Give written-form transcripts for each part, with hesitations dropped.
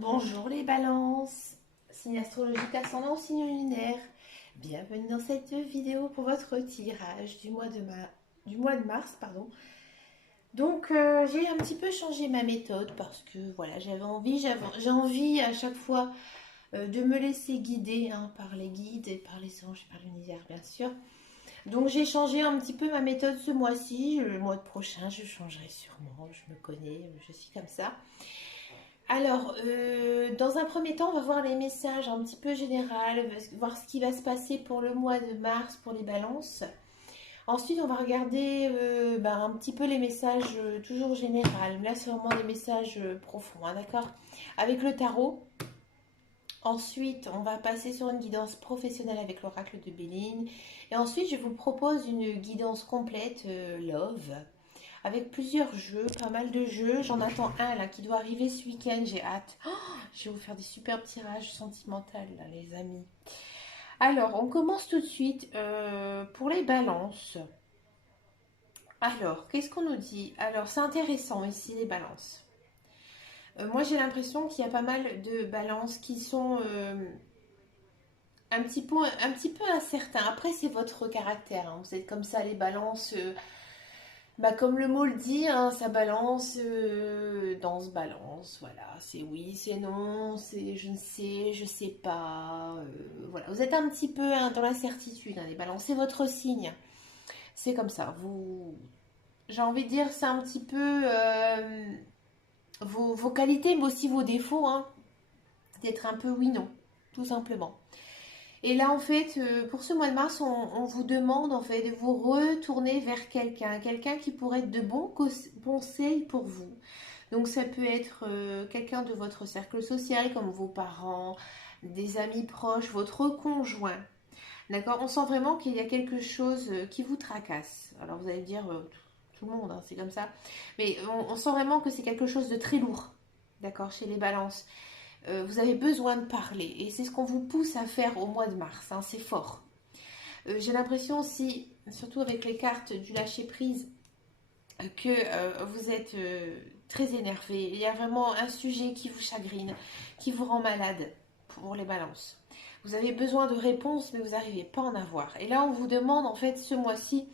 Bonjour les balances, signe astrologique ascendant, signe lunaire. Bienvenue dans cette vidéo pour votre tirage du mois de mars. Pardon. Donc j'ai un petit peu changé ma méthode parce que voilà, j'ai envie à chaque fois de me laisser guider par les guides et par les anges et par l'univers bien sûr. Donc j'ai changé un petit peu ma méthode ce mois-ci. Le mois prochain je changerai sûrement, je me connais, je suis comme ça. Alors, dans un premier temps, on va voir les messages un petit peu général, voir ce qui va se passer pour le mois de mars pour les balances. Ensuite, on va regarder un petit peu les messages toujours général. Là, c'est vraiment des messages profonds, hein, d'accord? Avec le tarot. Ensuite, on va passer sur une guidance professionnelle avec l'oracle de Béline. Et ensuite, je vous propose une guidance complète love avec plusieurs jeux, pas mal de jeux. J'en attends un là qui doit arriver ce week-end, j'ai hâte. Oh, je vais vous faire des superbes tirages sentimentaux là, les amis. Alors, on commence tout de suite pour les balances. Alors, qu'est-ce qu'on nous dit? Alors, c'est intéressant ici, les balances. Moi, j'ai l'impression qu'il y a pas mal de balances qui sont un petit peu incertains. Après, c'est votre caractère, hein. Vous êtes comme ça, les balances. Comme le mot le dit, hein, ça balance dans ce balance. Voilà, c'est oui, c'est non, c'est je sais pas. Voilà, vous êtes un petit peu hein, dans l'incertitude, hein, les balances. C'est votre signe. C'est comme ça. J'ai envie de dire, c'est un petit peu vos qualités, mais aussi vos défauts. Hein, d'être un peu oui, non, tout simplement. Et là, en fait, pour ce mois de mars, on vous demande en fait de vous retourner vers quelqu'un qui pourrait être de bons conseils pour vous. Donc ça peut être quelqu'un de votre cercle social, comme vos parents, des amis proches, votre conjoint. D'accord? On sent vraiment qu'il y a quelque chose qui vous tracasse. Alors vous allez me dire, tout le monde, hein, c'est comme ça. Mais on sent vraiment que c'est quelque chose de très lourd. D'accord? Chez les balances. Vous avez besoin de parler. Et c'est ce qu'on vous pousse à faire au mois de mars. Hein, c'est fort. J'ai l'impression aussi, surtout avec les cartes du lâcher-prise, que vous êtes très énervé. Il y a vraiment un sujet qui vous chagrine, qui vous rend malade pour les balances. Vous avez besoin de réponses, mais vous n'arrivez pas à en avoir. Et là, on vous demande en fait ce mois-ci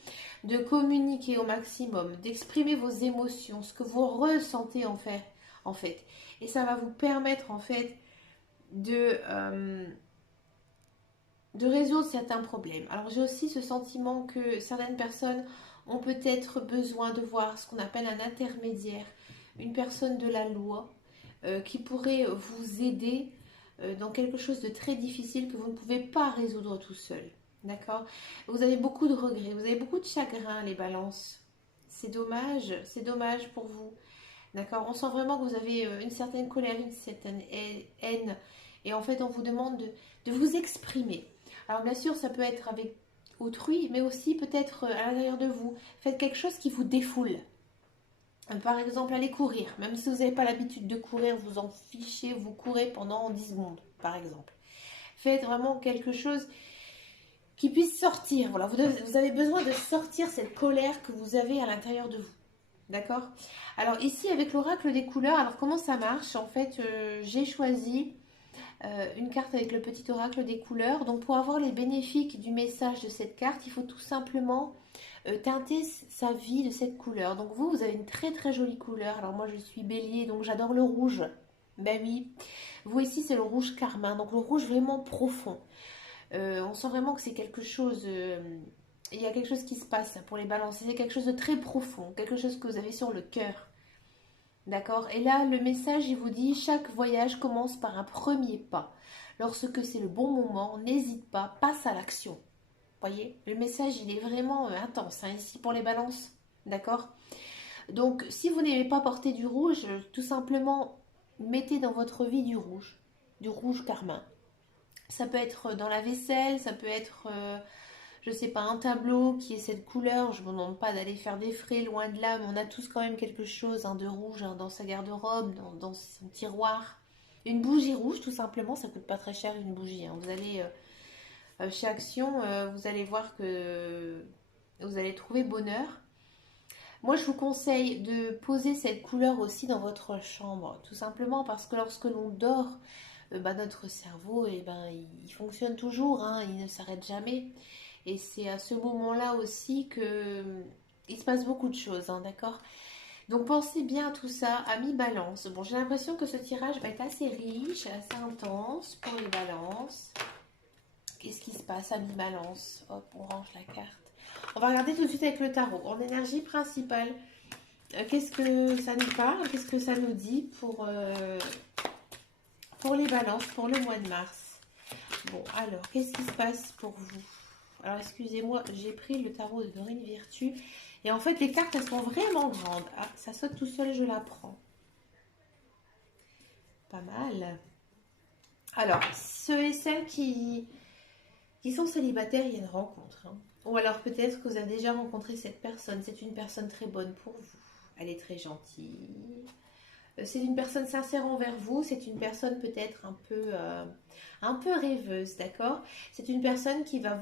de communiquer au maximum, d'exprimer vos émotions, ce que vous ressentez en fait. Et ça va vous permettre en fait de, de résoudre certains problèmes. Alors j'ai aussi ce sentiment que certaines personnes ont peut-être besoin de voir ce qu'on appelle un intermédiaire, une personne de la loi qui pourrait vous aider dans quelque chose de très difficile que vous ne pouvez pas résoudre tout seul. D'accord? Vous avez beaucoup de regrets, vous avez beaucoup de chagrin, les balances. C'est dommage pour vous. D'accord? On sent vraiment que vous avez une certaine colère, une certaine haine. Et en fait, on vous demande de vous exprimer. Alors bien sûr, ça peut être avec autrui, mais aussi peut-être à l'intérieur de vous. Faites quelque chose qui vous défoule. Par exemple, allez courir. Même si vous n'avez pas l'habitude de courir, vous en fichez, vous courez pendant 10 secondes, par exemple. Faites vraiment quelque chose qui puisse sortir. Voilà, vous avez besoin de sortir cette colère que vous avez à l'intérieur de vous. D'accord? Alors ici, avec l'oracle des couleurs, alors comment ça marche? En fait, j'ai choisi une carte avec le petit oracle des couleurs. Donc pour avoir les bénéfices du message de cette carte, il faut tout simplement teinter sa vie de cette couleur. Donc vous avez une très très jolie couleur. Alors moi je suis bélier, donc j'adore le rouge. Ben oui. Vous ici c'est le rouge carmin, donc le rouge vraiment profond. On sent vraiment que c'est quelque chose... il y a quelque chose qui se passe pour les balances. C'est quelque chose de très profond, quelque chose que vous avez sur le cœur. D'accord? Et là, le message, il vous dit, chaque voyage commence par un premier pas. Lorsque c'est le bon moment, n'hésite pas, passe à l'action. Voyez? Le message, il est vraiment intense, hein, ici pour les balances. D'accord? Donc, si vous n'aimez pas porter du rouge, tout simplement, mettez dans votre vie du rouge carmin. Ça peut être dans la vaisselle, ça peut être je sais pas, un tableau qui est cette couleur. Je ne vous demande pas d'aller faire des frais, loin de là, mais on a tous quand même quelque chose hein, de rouge hein, dans sa garde-robe, dans son tiroir. Une bougie rouge, tout simplement, ça coûte pas très cher une bougie. Hein. Vous allez chez Action, vous allez voir que vous allez trouver bonheur. Moi, je vous conseille de poser cette couleur aussi dans votre chambre, tout simplement parce que lorsque l'on dort, notre cerveau, il fonctionne toujours, hein, il ne s'arrête jamais. Et c'est à ce moment-là aussi que il se passe beaucoup de choses, hein, d'accord? Donc pensez bien à tout ça, à mi-balance. Bon, j'ai l'impression que ce tirage va être assez riche, assez intense pour les balances. Qu'est-ce qui se passe à mi-balance? Hop, on range la carte. On va regarder tout de suite avec le tarot. En énergie principale, qu'est-ce que ça nous parle? Qu'est-ce que ça nous dit pour les balances, pour le mois de mars? Bon, alors, qu'est-ce qui se passe pour vous? Alors, excusez-moi, j'ai pris le tarot de Dorine Virtue. Et en fait, les cartes, elles sont vraiment grandes. Ah, ça saute tout seul, je la prends. Pas mal. Alors, ceux et celles qui sont célibataires, il y a une rencontre, hein. Ou alors peut-être que vous avez déjà rencontré cette personne. C'est une personne très bonne pour vous. Elle est très gentille. C'est une personne sincère envers vous. C'est une personne peut-être un peu rêveuse, d'accord? C'est une personne qui va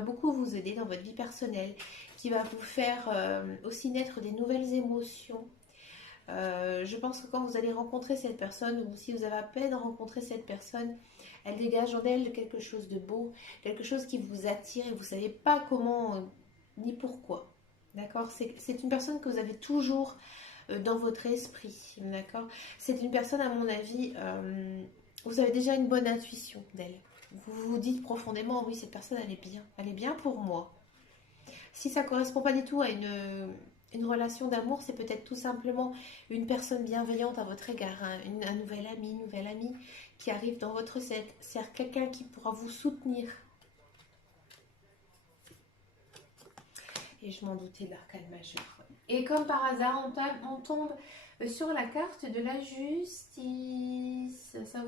beaucoup vous aider dans votre vie personnelle, qui va vous faire aussi naître des nouvelles émotions. Je pense que quand vous allez rencontrer cette personne, ou si vous avez à peine rencontré cette personne, elle dégage en elle quelque chose de beau, quelque chose qui vous attire et vous ne savez pas comment ni pourquoi. D'accord? C'est une personne que vous avez toujours dans votre esprit. D'accord? C'est une personne, à mon avis, vous avez déjà une bonne intuition d'elle. Vous vous dites profondément, oui, cette personne, elle est bien pour moi. Si ça ne correspond pas du tout à une relation d'amour, c'est peut-être tout simplement une personne bienveillante à votre égard, hein, un nouvel ami, une nouvelle amie qui arrive dans votre cercle, quelqu'un qui pourra vous soutenir. Et je m'en doutais de l'arcane majeur. Et comme par hasard, on tombe sur la carte de la justice. Ça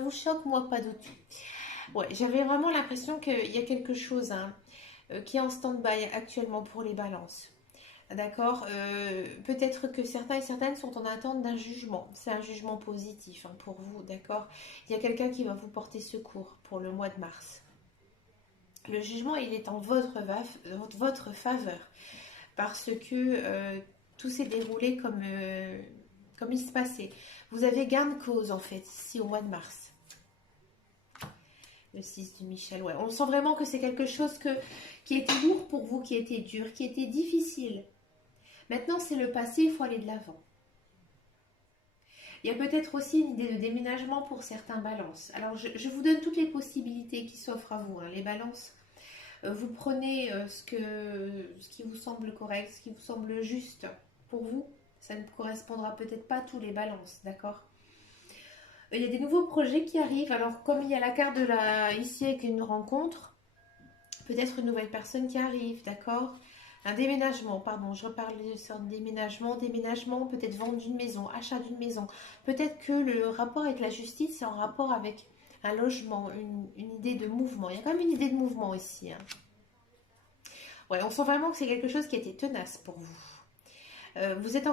vous choque, moi pas du tout. Ouais, j'avais vraiment l'impression qu'il y a quelque chose, hein, qui est en stand-by actuellement pour les balances. D'accord. Peut-être que certains et certaines sont en attente d'un jugement. C'est un jugement positif, hein, pour vous, d'accord. Il y a quelqu'un qui va vous porter secours pour le mois de mars. Le jugement, il est en votre faveur parce que tout s'est déroulé comme il se passait. Vous avez gain de cause, en fait, ici au mois de mars. Le 6 du Michel, ouais. On sent vraiment que c'est quelque chose qui était lourd pour vous, qui était dur, qui était difficile. Maintenant, c'est le passé, il faut aller de l'avant. Il y a peut-être aussi une idée de déménagement pour certains balances. Alors, je vous donne toutes les possibilités qui s'offrent à vous, hein, les balances. Vous prenez ce qui vous semble correct, ce qui vous semble juste pour vous. Ça ne correspondra peut-être pas à tous les balances, d'accord? Il y a des nouveaux projets qui arrivent. Alors, comme il y a la carte ici avec une rencontre, peut-être une nouvelle personne qui arrive, d'accord? Un déménagement, pardon, je reparle sur déménagement, peut-être vente d'une maison, achat d'une maison. Peut-être que le rapport avec la justice est en rapport avec un logement, une idée de mouvement. Il y a quand même une idée de mouvement ici, hein. Ouais, on sent vraiment que c'est quelque chose qui a été tenace pour vous. Vous êtes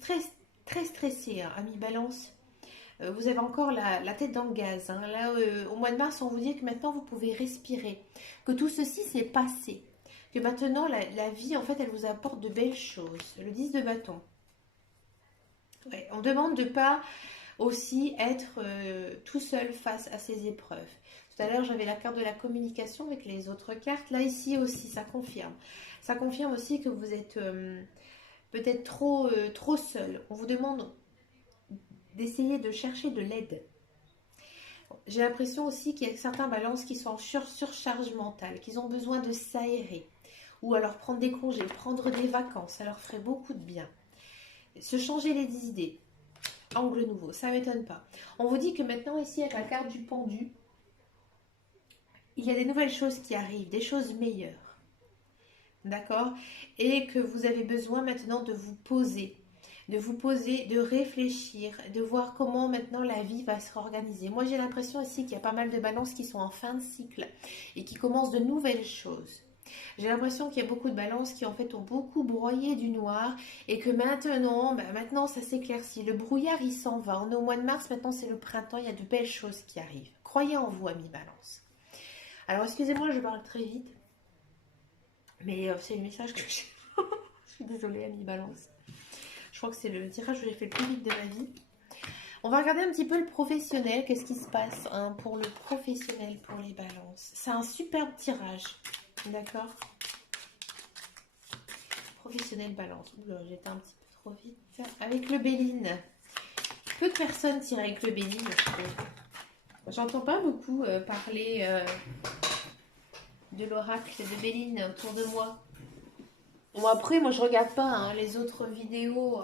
très, très stressé, hein, ami Balance. Vous avez encore la tête dans le gaz, hein. Là, au mois de mars, on vous dit que maintenant vous pouvez respirer, que tout ceci s'est passé, que maintenant la vie, en fait, elle vous apporte de belles choses. Le 10 de bâton. Ouais, on demande de ne pas aussi être tout seul face à ces épreuves. Tout à l'heure, j'avais la carte de la communication avec les autres cartes. Là, ici aussi, ça confirme. Ça confirme aussi que vous êtes peut-être trop seul. On vous demande d'essayer de chercher de l'aide. J'ai l'impression aussi qu'il y a certains balances qui sont en surcharge mentale, qu'ils ont besoin de s'aérer. Ou alors prendre des congés, prendre des vacances, ça leur ferait beaucoup de bien. Se changer les idées. Angle nouveau, ça ne m'étonne pas. On vous dit que maintenant ici avec la carte du pendu, il y a des nouvelles choses qui arrivent, des choses meilleures. D'accord? Et que vous avez besoin maintenant de vous poser, de réfléchir, de voir comment maintenant la vie va se réorganiser. Moi j'ai l'impression ici qu'il y a pas mal de balances qui sont en fin de cycle et qui commencent de nouvelles choses. J'ai l'impression qu'il y a beaucoup de balances qui en fait ont beaucoup broyé du noir et que maintenant ça s'éclaircit. Le brouillard il s'en va. On est au mois de mars, maintenant c'est le printemps, il y a de belles choses qui arrivent. Croyez en vous, amis balance. Alors excusez-moi, je parle très vite. Mais c'est le message que j'ai. Je suis désolée, Ami Balance. Je crois que c'est le tirage que j'ai fait le plus vite de ma vie. On va regarder un petit peu le professionnel. Qu'est-ce qui se passe hein, pour le professionnel, pour les balances. C'est un superbe tirage. D'accord? Professionnel balance. Oula, j'étais un petit peu trop vite. Avec le Béline. Peu de personnes tirent avec le Béline, je trouve. J'entends pas beaucoup parler de l'oracle de Béline autour de moi. Bon, après, moi, je regarde pas hein, les autres vidéos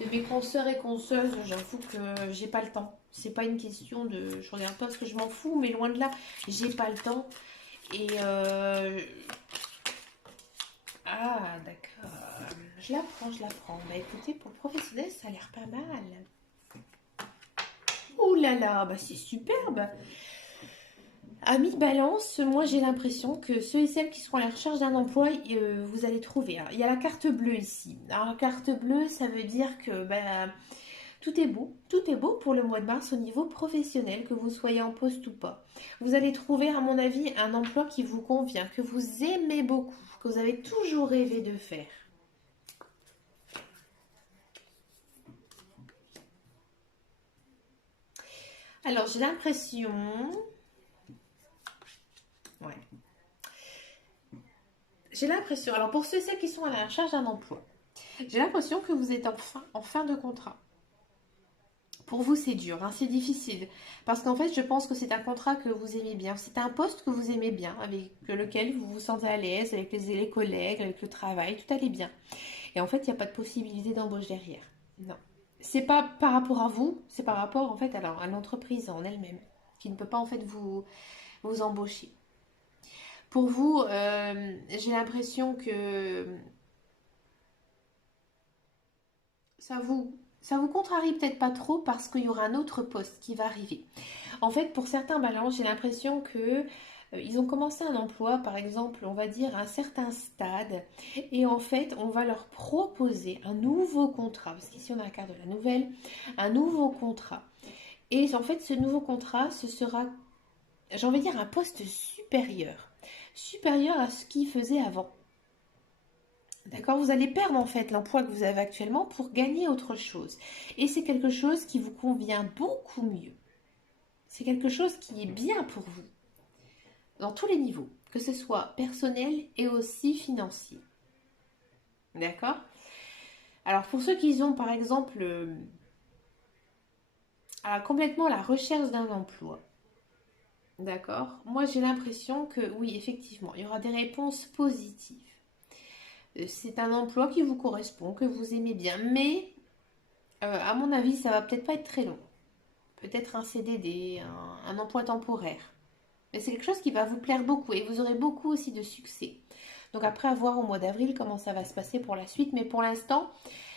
de mes consoeurs et consoeuses. J'avoue que j'ai pas le temps. C'est pas une question de... Je regarde pas parce que je m'en fous, mais loin de là, j'ai pas le temps. Et... Ah, d'accord. Je la prends, je la prends. Bah écoutez, pour le professionnel, ça a l'air pas mal. Ouh là là, bah c'est superbe. Amis Balance, moi j'ai l'impression que ceux et celles qui seront à la recherche d'un emploi, vous allez trouver. Alors, il y a la carte bleue ici. Alors la carte bleue, ça veut dire que bah, tout est beau pour le mois de mars au niveau professionnel, que vous soyez en poste ou pas. Vous allez trouver, à mon avis, un emploi qui vous convient, que vous aimez beaucoup, que vous avez toujours rêvé de faire. Alors j'ai l'impression... Ouais. J'ai l'impression, alors pour ceux et celles qui sont à la recherche d'un emploi, j'ai l'impression que vous êtes en fin de contrat. Pour vous, c'est dur, hein, c'est difficile. Parce qu'en fait, je pense que c'est un contrat que vous aimez bien. C'est un poste que vous aimez bien, avec lequel vous vous sentez à l'aise, avec les collègues, avec le travail, tout allait bien. Et en fait, il n'y a pas de possibilité d'embauche derrière. Non. C'est pas par rapport à vous, c'est par rapport en fait à l'entreprise en elle-même, qui ne peut pas en fait vous embaucher. Pour vous, j'ai l'impression que ça vous contrarie peut-être pas trop parce qu'il y aura un autre poste qui va arriver. En fait, pour certains balances, j'ai l'impression que ils ont commencé un emploi, par exemple, on va dire à un certain stade, et en fait, on va leur proposer un nouveau contrat, parce qu'ici on a la carte de la nouvelle, un nouveau contrat. Et en fait, ce nouveau contrat, ce sera, j'ai envie de dire, un poste supérieur à ce qu'ils faisaient avant. D'accord? Vous allez perdre en fait l'emploi que vous avez actuellement pour gagner autre chose. Et c'est quelque chose qui vous convient beaucoup mieux. C'est quelque chose qui est bien pour vous, dans tous les niveaux, que ce soit personnel et aussi financier. D'accord? Alors pour ceux qui ont par exemple complètement la recherche d'un emploi, d'accord? Moi j'ai l'impression que oui, effectivement, il y aura des réponses positives. C'est un emploi qui vous correspond, que vous aimez bien, mais à mon avis, ça va peut-être pas être très long. Peut-être un CDD, un emploi temporaire. Mais c'est quelque chose qui va vous plaire beaucoup et vous aurez beaucoup aussi de succès. Donc après, à voir au mois d'avril comment ça va se passer pour la suite. Mais pour l'instant,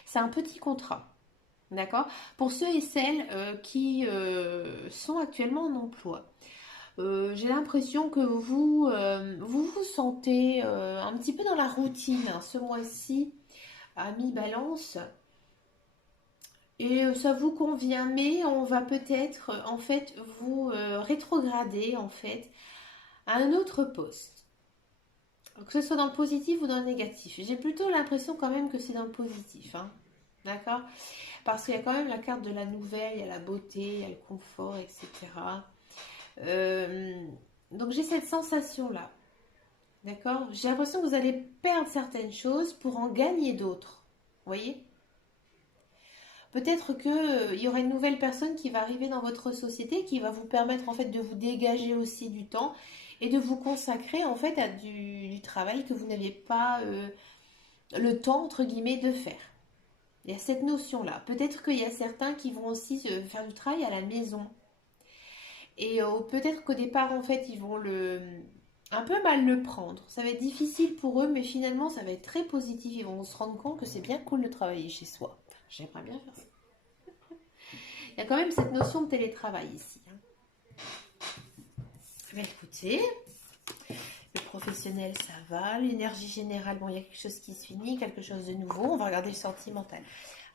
c'est un petit contrat. D'accord? Pour ceux et celles qui sont actuellement en emploi, j'ai l'impression que vous sentez un petit peu dans la routine hein, ce mois-ci à mi-balance. Et ça vous convient, mais on va peut-être en fait vous rétrograder en fait à un autre poste. Que ce soit dans le positif ou dans le négatif. J'ai plutôt l'impression quand même que c'est dans le positif. Hein. D'accord? Parce qu'il y a quand même la carte de la nouvelle, il y a la beauté, il y a le confort, etc. Donc j'ai cette sensation-là. D'accord? J'ai l'impression que vous allez perdre certaines choses pour en gagner d'autres. Vous voyez? Peut-être qu'il y aura une nouvelle personne qui va arriver dans votre société qui va vous permettre en fait de vous dégager aussi du temps et de vous consacrer en fait à du travail que vous n'avez pas le temps entre guillemets de faire. Il y a cette notion-là. Peut-être qu'il y a certains qui vont aussi faire du travail à la maison. Et peut-être qu'au départ en fait ils vont un peu mal le prendre. Ça va être difficile pour eux mais finalement ça va être très positif. Ils vont se rendre compte que c'est bien cool de travailler chez soi. J'aimerais bien faire ça. Il y a quand même cette notion de télétravail ici. Mais écoutez, le professionnel, ça va. L'énergie générale, bon, il y a quelque chose qui se finit, quelque chose de nouveau. On va regarder le sentimental.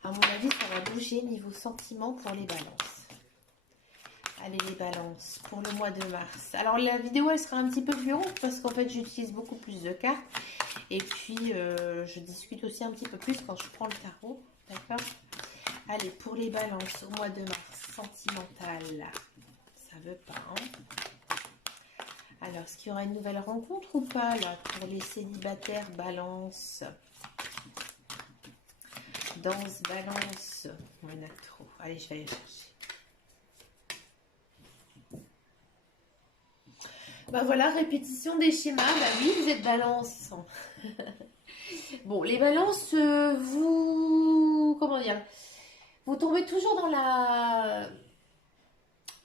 À mon avis, ça va bouger niveau sentiment pour les balances. Allez les balances pour le mois de mars. Alors la vidéo elle sera un petit peu plus longue parce qu'en fait j'utilise beaucoup plus de cartes. Et puis je discute aussi un petit peu plus quand je prends le tarot. D'accord? Allez, pour les balances au mois de mars, sentimental. Ça veut pas, hein? Alors, est-ce qu'il y aura une nouvelle rencontre ou pas, là, pour les célibataires balance? Danse, balance. On en a trop. Allez, je vais aller chercher. Bah voilà, répétition des schémas. Bah oui, vous êtes balance. Bon, les balances, vous... Comment dire? Vous tombez toujours dans la...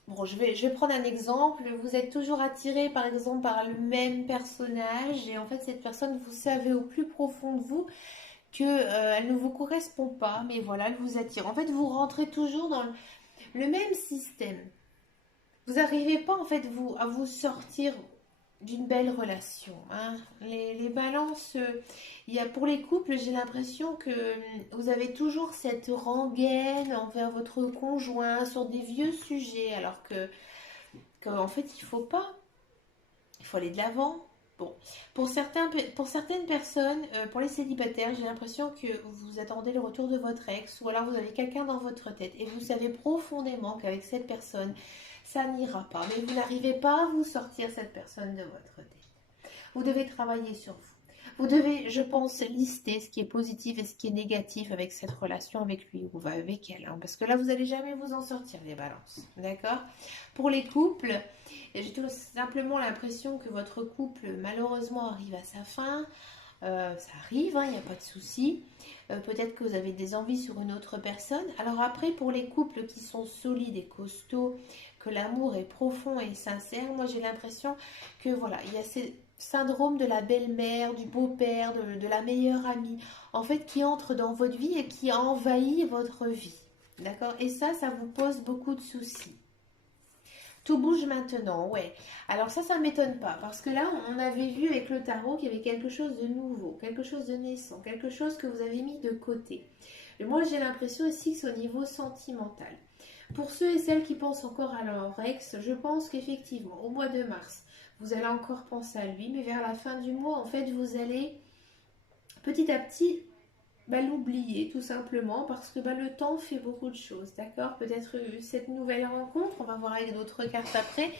Bon, je vais prendre un exemple. Vous êtes toujours attiré, par exemple, par le même personnage. Et en fait, cette personne, vous savez au plus profond de vous que elle ne vous correspond pas. Mais voilà, elle vous attire. En fait, vous rentrez toujours dans le même système. Vous n'arrivez pas, en fait, à vous sortir d'une belle relation, hein. Les balances, il y a pour les couples, j'ai l'impression que vous avez toujours cette rengaine envers votre conjoint sur des vieux sujets, alors en fait, il faut pas. Il faut aller de l'avant. Bon, pour certaines personnes, pour les célibataires, j'ai l'impression que vous attendez le retour de votre ex, ou alors vous avez quelqu'un dans votre tête, et vous savez profondément qu'avec cette personne, ça n'ira pas, mais vous n'arrivez pas à vous sortir cette personne de votre tête. Vous devez travailler sur vous. Vous devez, je pense, lister ce qui est positif et ce qui est négatif avec cette relation avec lui ou avec elle, hein, parce que là, vous n'allez jamais vous en sortir, les balances. D'accord? Pour les couples, j'ai tout simplement l'impression que votre couple, malheureusement, arrive à sa fin. Ça arrive, hein, il n'y a pas de souci. Peut-être que vous avez des envies sur une autre personne. Alors après, pour les couples qui sont solides et costauds, que l'amour est profond et sincère, moi j'ai l'impression que voilà, il y a ces syndromes de la belle-mère, du beau-père, de la meilleure amie, en fait, qui entre dans votre vie et qui envahit votre vie. D'accord? Et ça vous pose beaucoup de soucis. Tout bouge maintenant, ouais. Alors ça ne m'étonne pas, parce que là, on avait vu avec le tarot qu'il y avait quelque chose de nouveau, quelque chose de naissant, quelque chose que vous avez mis de côté. Et moi, j'ai l'impression ici que c'est au niveau sentimental. Pour ceux et celles qui pensent encore à leur ex, je pense qu'effectivement, au mois de mars, vous allez encore penser à lui, mais vers la fin du mois, en fait, vous allez petit à petit l'oublier tout simplement parce que le temps fait beaucoup de choses, d'accord? Peut-être cette nouvelle rencontre, on va voir avec d'autres cartes après,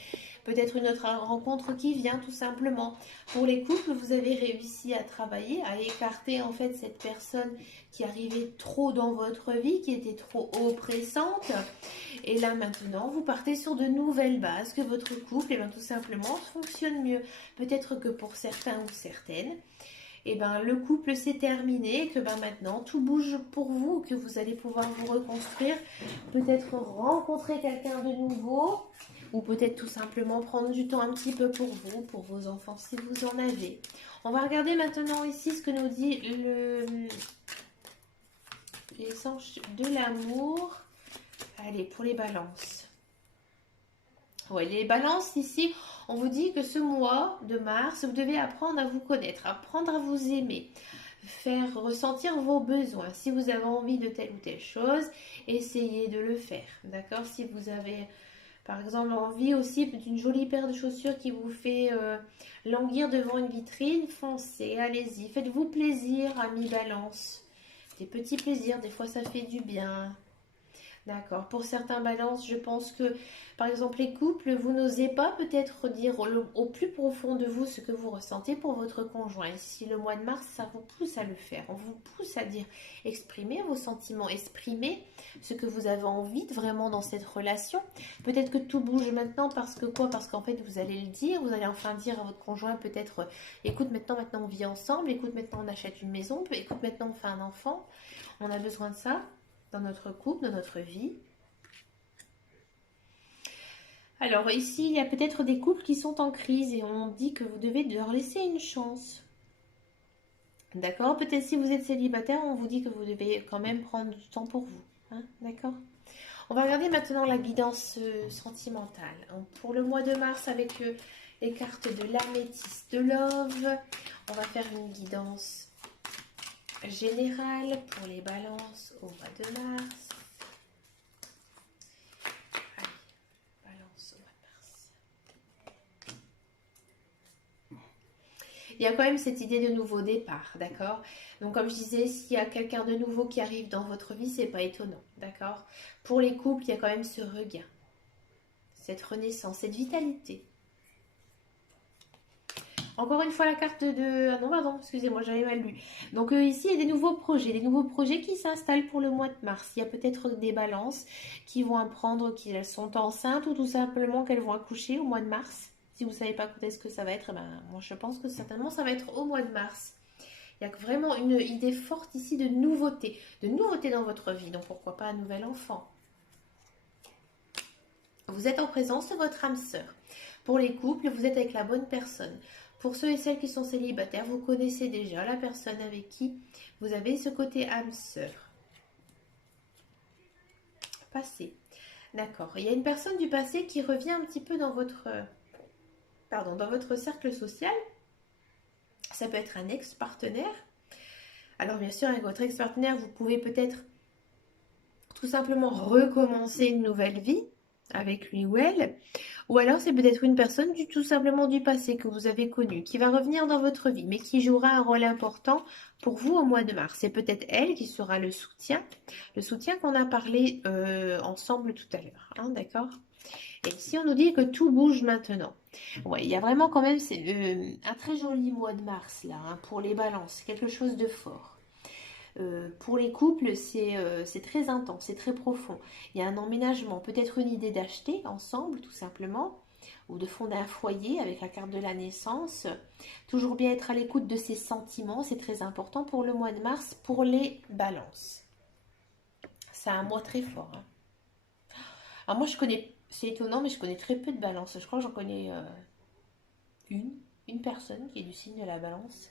peut-être une autre rencontre qui vient tout simplement. Pour les couples, vous avez réussi à travailler, à écarter en fait cette personne qui arrivait trop dans votre vie, qui était trop oppressante. Et là maintenant, vous partez sur de nouvelles bases, que votre couple, tout simplement, fonctionne mieux. Peut-être que pour certains ou certaines, et le couple s'est terminé, que maintenant tout bouge pour vous, que vous allez pouvoir vous reconstruire, peut-être rencontrer quelqu'un de nouveau, ou peut-être tout simplement prendre du temps un petit peu pour vous, pour vos enfants si vous en avez. On va regarder maintenant ici ce que nous dit l'essence de l'amour. Allez, pour les balances. Ouais, les balances ici, on vous dit que ce mois de mars, vous devez apprendre à vous connaître, apprendre à vous aimer, faire ressentir vos besoins. Si vous avez envie de telle ou telle chose, essayez de le faire. D'accord? Si vous avez, par exemple, envie aussi d'une jolie paire de chaussures qui vous fait languir devant une vitrine, foncez, allez-y. Faites-vous plaisir, amis balance. Des petits plaisirs, des fois ça fait du bien. D'accord. Pour certains balances, je pense que, par exemple, les couples, vous n'osez pas peut-être dire au plus profond de vous ce que vous ressentez pour votre conjoint. Et si le mois de mars, ça vous pousse à le faire, on vous pousse à dire, exprimez vos sentiments, exprimez ce que vous avez envie de vraiment dans cette relation. Peut-être que tout bouge maintenant parce que quoi? Parce qu'en fait, vous allez le dire, vous allez enfin dire à votre conjoint peut-être, écoute, maintenant on vit ensemble, écoute, maintenant on achète une maison, écoute, maintenant on fait un enfant, on a besoin de ça dans notre couple, dans notre vie. Alors ici, il y a peut-être des couples qui sont en crise et on dit que vous devez leur laisser une chance. D'accord? Peut-être si vous êtes célibataire, on vous dit que vous devez quand même prendre du temps pour vous. Hein? D'accord? On va regarder maintenant la guidance sentimentale. Pour le mois de mars, avec les cartes de l'améthyste de love, on va faire une guidance générale pour les balances au mois de mars. Allez, balance il y a quand même cette idée de nouveau départ, d'accord? Donc comme je disais, s'il y a quelqu'un de nouveau qui arrive dans votre vie, c'est pas étonnant, d'accord? Pour les couples, il y a quand même ce regain, cette renaissance, cette vitalité. Encore une fois, la carte de... Ah non, pardon, excusez-moi, j'avais mal lu. Donc ici, il y a des nouveaux projets qui s'installent pour le mois de mars. Il y a peut-être des balances qui vont apprendre qu'elles sont enceintes ou tout simplement qu'elles vont accoucher au mois de mars. Si vous ne savez pas quand est-ce que ça va être, ben, moi je pense que certainement ça va être au mois de mars. Il y a vraiment une idée forte ici de nouveauté dans votre vie. Donc pourquoi pas un nouvel enfant. Vous êtes en présence de votre âme sœur. Pour les couples, vous êtes avec la bonne personne. Pour ceux et celles qui sont célibataires, vous connaissez déjà la personne avec qui vous avez ce côté âme sœur. Passé. D'accord. Il y a une personne du passé qui revient un petit peu dans votre, dans votre cercle social. Ça peut être un ex-partenaire. Alors bien sûr, avec votre ex-partenaire, vous pouvez peut-être tout simplement recommencer une nouvelle vie avec lui ou elle, ou alors c'est peut-être une personne tout simplement du passé que vous avez connue, qui va revenir dans votre vie, mais qui jouera un rôle important pour vous au mois de mars. C'est peut-être elle qui sera le soutien qu'on a parlé ensemble tout à l'heure, hein, d'accord? Et ici on nous dit que tout bouge maintenant. Ouais, il y a vraiment quand même un très joli mois de mars là, hein, pour les balances, quelque chose de fort. Pour les couples, c'est très intense, c'est très profond. Il y a un emménagement, peut-être une idée d'acheter ensemble, tout simplement, ou de fonder un foyer avec la carte de la naissance. Toujours bien être à l'écoute de ses sentiments, c'est très important pour le mois de mars, pour les balances. C'est un mois très fort. Hein. Alors moi, je connais, c'est étonnant, mais je connais très peu de balances. Je crois que j'en connais une personne qui est du signe de la balance.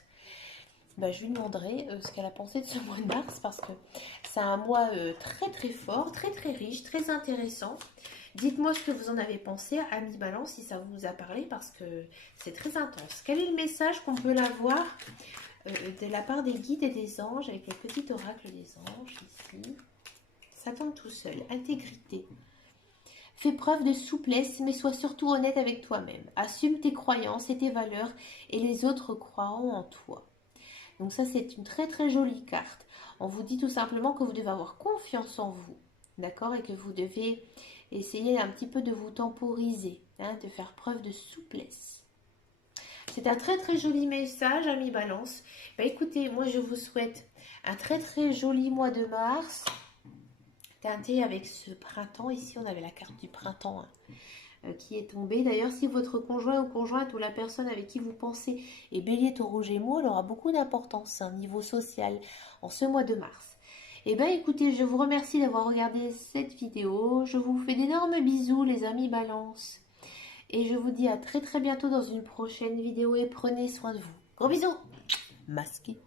Bah, je lui demanderai ce qu'elle a pensé de ce mois de mars parce que c'est un mois très très fort, très très riche, très intéressant. Dites-moi ce que vous en avez pensé, Amis Balance, si ça vous a parlé parce que c'est très intense. Quel est le message qu'on peut avoir de la part des guides et des anges avec les petits oracles des anges ici? Ça tombe tout seul. Intégrité. Fais preuve de souplesse, mais sois surtout honnête avec toi-même. Assume tes croyances et tes valeurs et les autres croiront en toi. Donc ça, c'est une très très jolie carte. On vous dit tout simplement que vous devez avoir confiance en vous, d'accord? Et que vous devez essayer un petit peu de vous temporiser, hein, de faire preuve de souplesse. C'est un très très joli message, amis Balance. Bah, écoutez, moi je vous souhaite un très très joli mois de mars, teinté avec ce printemps. Ici, on avait la carte du printemps, hein, qui est tombée. D'ailleurs, si votre conjoint ou conjointe ou la personne avec qui vous pensez est Bélier, Taureau, Gémeaux, elle aura beaucoup d'importance au niveau social en ce mois de mars. Eh bien, écoutez, je vous remercie d'avoir regardé cette vidéo. Je vous fais d'énormes bisous, les amis Balance. Et je vous dis à très très bientôt dans une prochaine vidéo et prenez soin de vous. Gros bisous. Masqué.